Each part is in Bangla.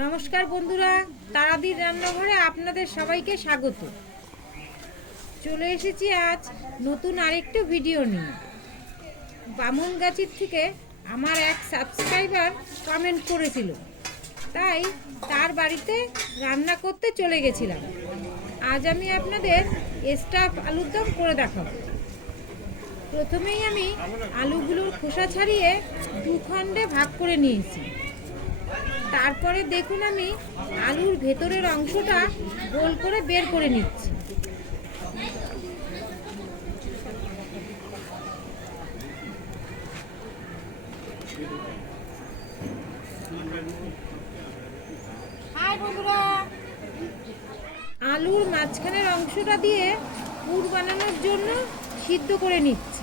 নমস্কার বন্ধুরা তারাদির রান্নাঘরে আপনাদের সবাইকে স্বাগত। চলে এসেছি আজ নতুন আরেকটা ভিডিও নিয়ে। বামনগাছির থেকে আমার এক সাবস্ক্রাইবার কমেন্ট করেছিল। তাই তার বাড়িতে রান্না করতে চলে গেছিলাম। আজ আমি আপনাদের স্টাফ আলুর দম করে দেখাবো। প্রথমেই আমি আলুগুলোর খোসা ছাড়িয়ে দু খণ্ডে ভাগ করে নিয়েছি। তারপরে দেখুন আমি আলুর ভেতরের অংশটা গোল করে বের করে নিচ্ছি। আলুর মাঝখানের অংশটা দিয়ে পুর বানানোর জন্য সিদ্ধ করে নিচ্ছি।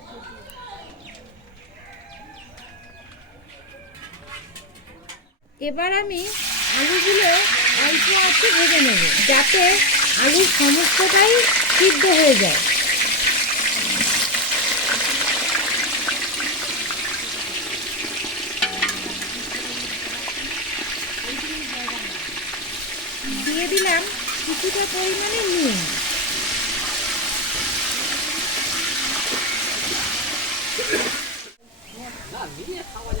এবার আমি আলুগুলো অল্প আছে ভেজে নেব, যাতে আলুর সমস্তটাই সিদ্ধ হয়ে যায়। দিয়ে দিলাম কিছুটা পরিমাণে নুন। বসে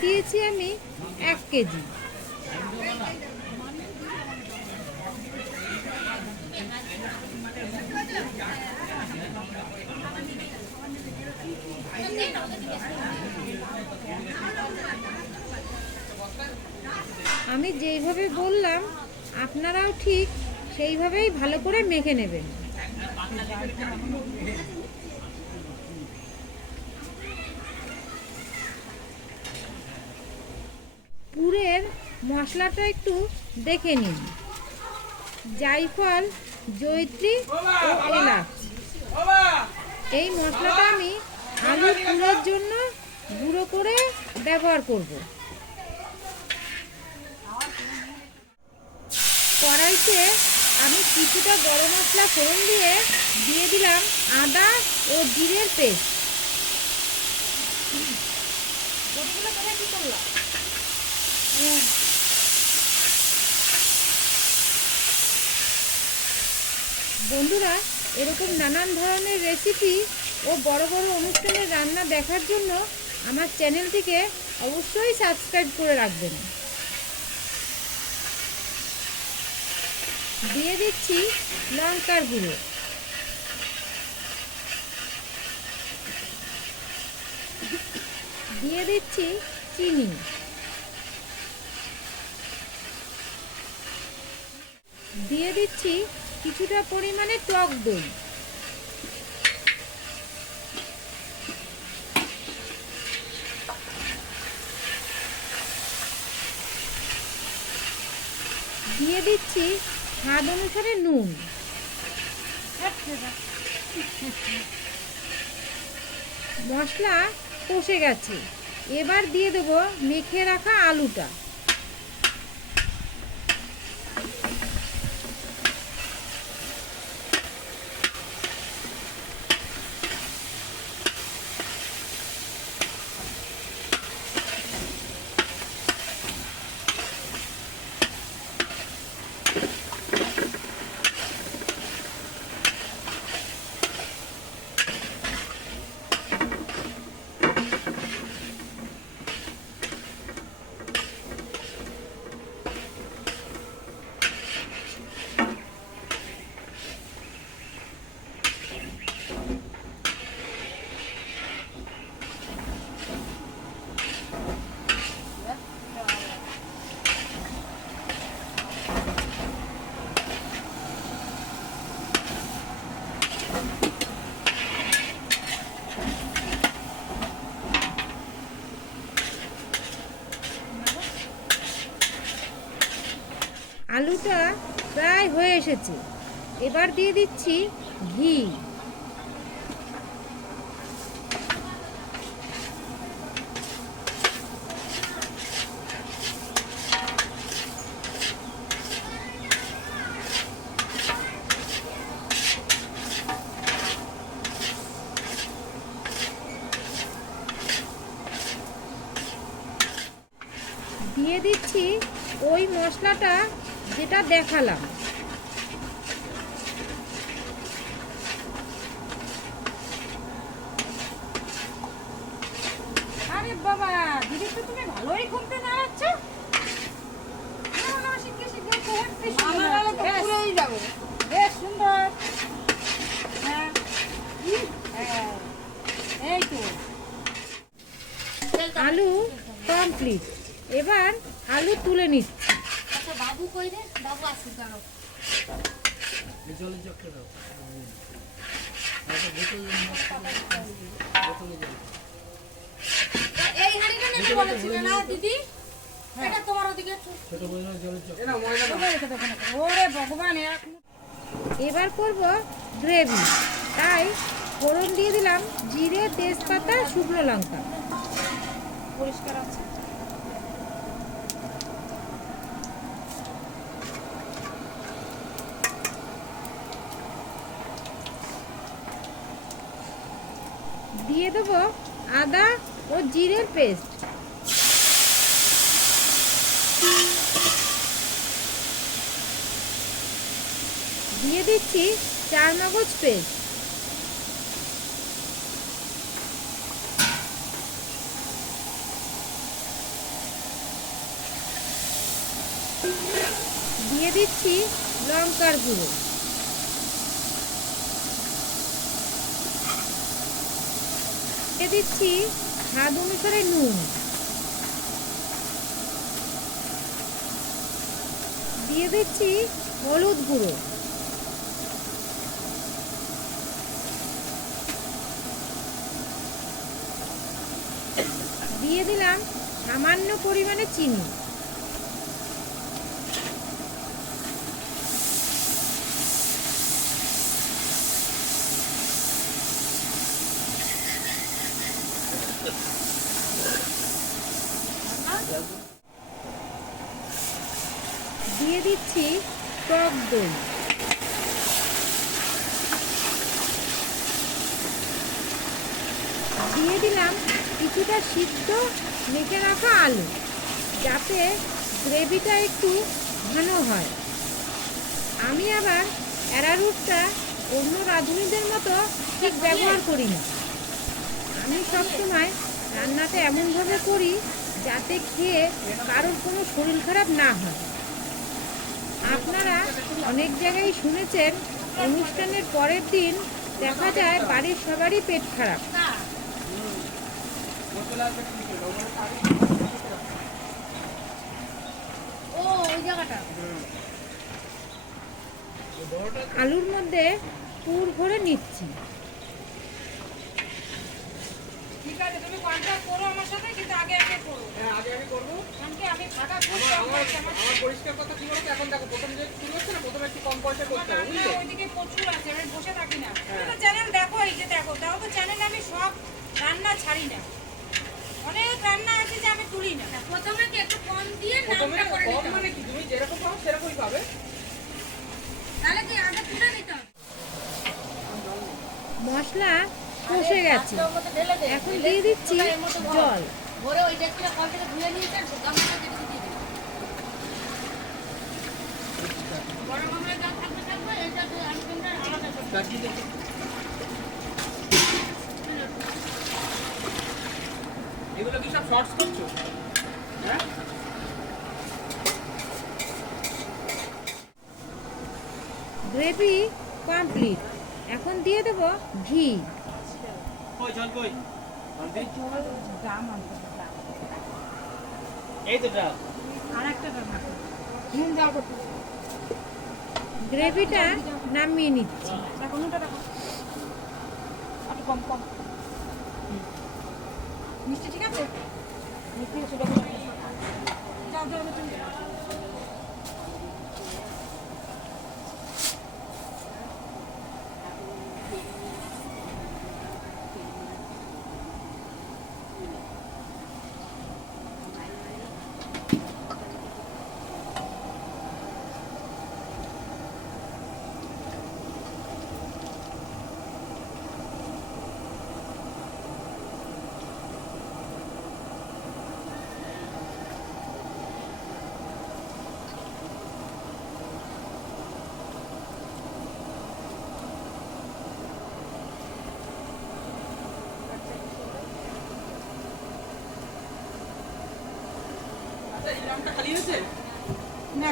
দিয়েছি আমি এক কেজি। আমি যেইভাবে বললাম আপনারাও ঠিক সেইভাবেই ভালো করে মেখে নেবেন। পুরের মশলাটা একটু দেখে নিন। জায়ফল জয়ত্রী ও এলাচ। এই মশলাটা আমি আলু পুরের জন্য গুঁড়ো করে ব্যবহার করব। কড়াইতে আমি কিছুটা গরম মশলা ফোড়ন দিয়ে দিয়ে দিলাম আদা ও জিরের পেস্ট। বন্ধুরা, এরকম নানান ধরনের রেসিপি ও বড় বড় অনুষ্ঠানের রান্না দেখার জন্য আমার চ্যানেলটিকে অবশ্যই সাবস্ক্রাইব করে রাখবেন। দিয়ে দিচ্ছি লঙ্কার গুঁড়ো। দিয়ে দিচ্ছি চিনি। দিয়ে দিচ্ছি কিছুটা পরিমাণে টক দই। দিয়ে দিচ্ছি স্বাদ অনুসারে নুন। মশলা কষে গেছে। এবার দিয়ে দেবো মেখে রাখা আলুটা। আলুটা প্রায় হয়ে এসেছে। এবার দিয়ে দিচ্ছি ঘি। দিয়ে দিচ্ছি ওই মশলাটা যেটা দেখালাম। আরে বাবা দিদি তো তুমি ভালোই ঘুমতে দাঁড়াচ্ছ। বেশ। সুন্দর। হ্যাঁ। হ্যাঁ। এই তো। আলু কমপ্লিট এবার আলু তুলে নিচ্ছি। বাবু রে বাবু আসুক দাঁড়াও। জলের জগটা দাও। বোতল বোতলে জল এই হাঁড়িটা নেবে বলেছিলে না দিদি? এটা তোমার ওদিকে ছোট বোতলের জলের জগ ওরে ভগবান এবার করব গ্রেভি তাই ফোড়ন দিয়ে দিলাম জিরে তেজপাতা শুকনো লঙ্কা। পরিষ্কার আছে। দিয়ে দেবো আদা ও জিরের পেস্ট। দিয়ে দিচ্ছি চার মগজ পেস্ট। দিয়ে দিচ্ছি লঙ্কার গুঁড়ো। দিয়ে দিচ্ছি স্বাদ অনুসারে নুন। দিয়ে দিচ্ছি হলুদ গুঁড়ো। দিয়ে দিলাম সামান্য পরিমাণে চিনি। দিয়ে দিচ্ছি টক দই। দিয়ে দিলাম কিছুটা সিদ্ধ মেখে রাখা আলু, যাতে গ্রেভিটা একটু ঘন হয়। আমি আবার অ্যারারুটটা অন্য রাঁধুনিদের মতো ঠিক ব্যবহার করি না আমি সবসময় রান্নাটা এমনভাবে করি যাতে খেয়ে কারোর কোনো শরীর খারাপ না হয়। আপনারা অনেক জায়গায় শুনেছেন অনুষ্ঠানের পরের দিন দেখা যায় বাড়ির সবারই পেট খারাপ। আলুর মধ্যে পুর ভরে নিচ্ছি। ঠিক আছে তুমি কন্ট্যাক্ট করো আমার সাথে কিন্তু আগে আগে করো। হ্যাঁ আগে আমি করব। কারণ আমি ফাঁকা খুব আমার আমার পরিষ্কার কথা কি বলতো? এখন দেখো প্রথম যে শুরু হচ্ছে না প্রথমে একটু কম পয়সা করতে হবে বুঝলে? ওইদিকে প্রচুর আছে আমি বসে থাকি না। তো চ্যানেল দেখো এই যে দেখো তাও তো চ্যানেল আমি সব রান্না ছাড়ি না। অনেক রান্না আছে যে আমি তুলি না। প্রথমে কি একটু কম দিয়ে নামটা করে কম মানে কি? তুমি যেরকম পাও সেরকমই পাবে। তাহলে কি আগে তুলে নিতে মশলা কষে গেছে। এখন দিয়ে দিচ্ছি জল। ভরে ওই ডেকটা কল থেকে ধুয়ে নিয়েছে গামলাটা দিয়ে দিবি গরম গামলা যা থাকবে থাকবে এটা দিয়ে আইসক্রিমটা আলাদা করে এগুলো কি সব শর্টস করছ? হ্যাঁ? Gravy complete. এখন দিয়ে দেব ঘি। কই জল কই? এই তো ডাল। গ্রেভিটা নামিয়ে নিচ্ছি। মিষ্টি ঠিক আছে? মিষ্টি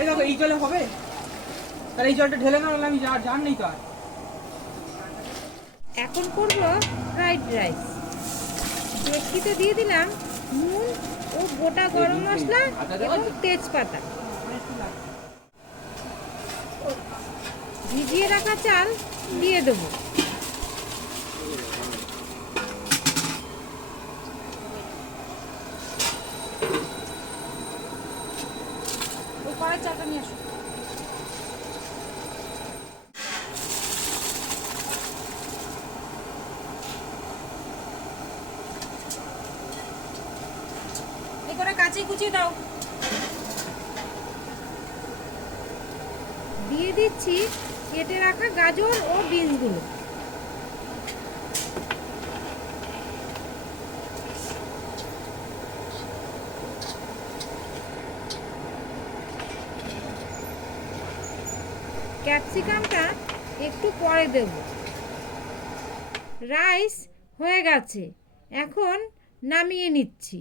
এই দেখো এই জলে হবে? তাহলে এই জলটা ঢেলে না আমি যা- জান নেই তো আর এখন করব ফ্রাইড রাইস ডেকচিতে দিয়ে দিলাম নুন ও গোটা গরম মশলা এবং তেজপাতা। ভিজিয়ে রাখা চাল দিয়ে দেবো। করে কাঁচি কুচি দাও। দিয়ে দিচ্ছি কেটে রাখা গাজর ও বিনসগুলো ক্যাপসিকামটা একটু পরে দেব। রাইস হয়ে গেছে। এখন নামিয়ে নিচ্ছি।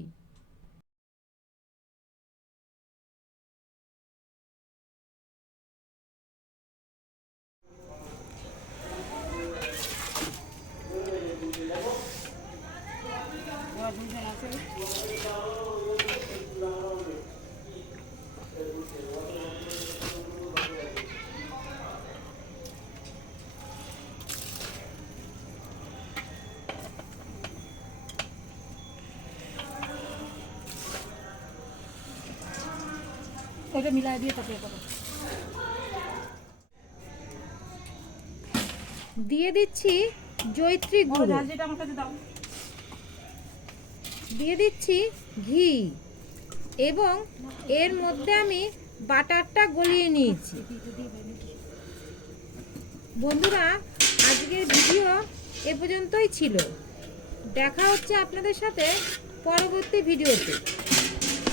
ওইটা মিলাই দিয়ে তারপরে করো। দিয়ে দিচ্ছি জৈত্রী গুঁড়ো। যেটা আমার কাছে দাও। দিয়ে দিচ্ছি ঘি। এবং এর মধ্যে আমি বাটারটা গলিয়ে নিয়েছি। বন্ধুরা আজকের ভিডিও এ পর্যন্তই ছিল। দেখা হচ্ছে আপনাদের সাথে পরবর্তী ভিডিওতে।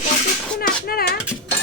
ততক্ষণ আপনারা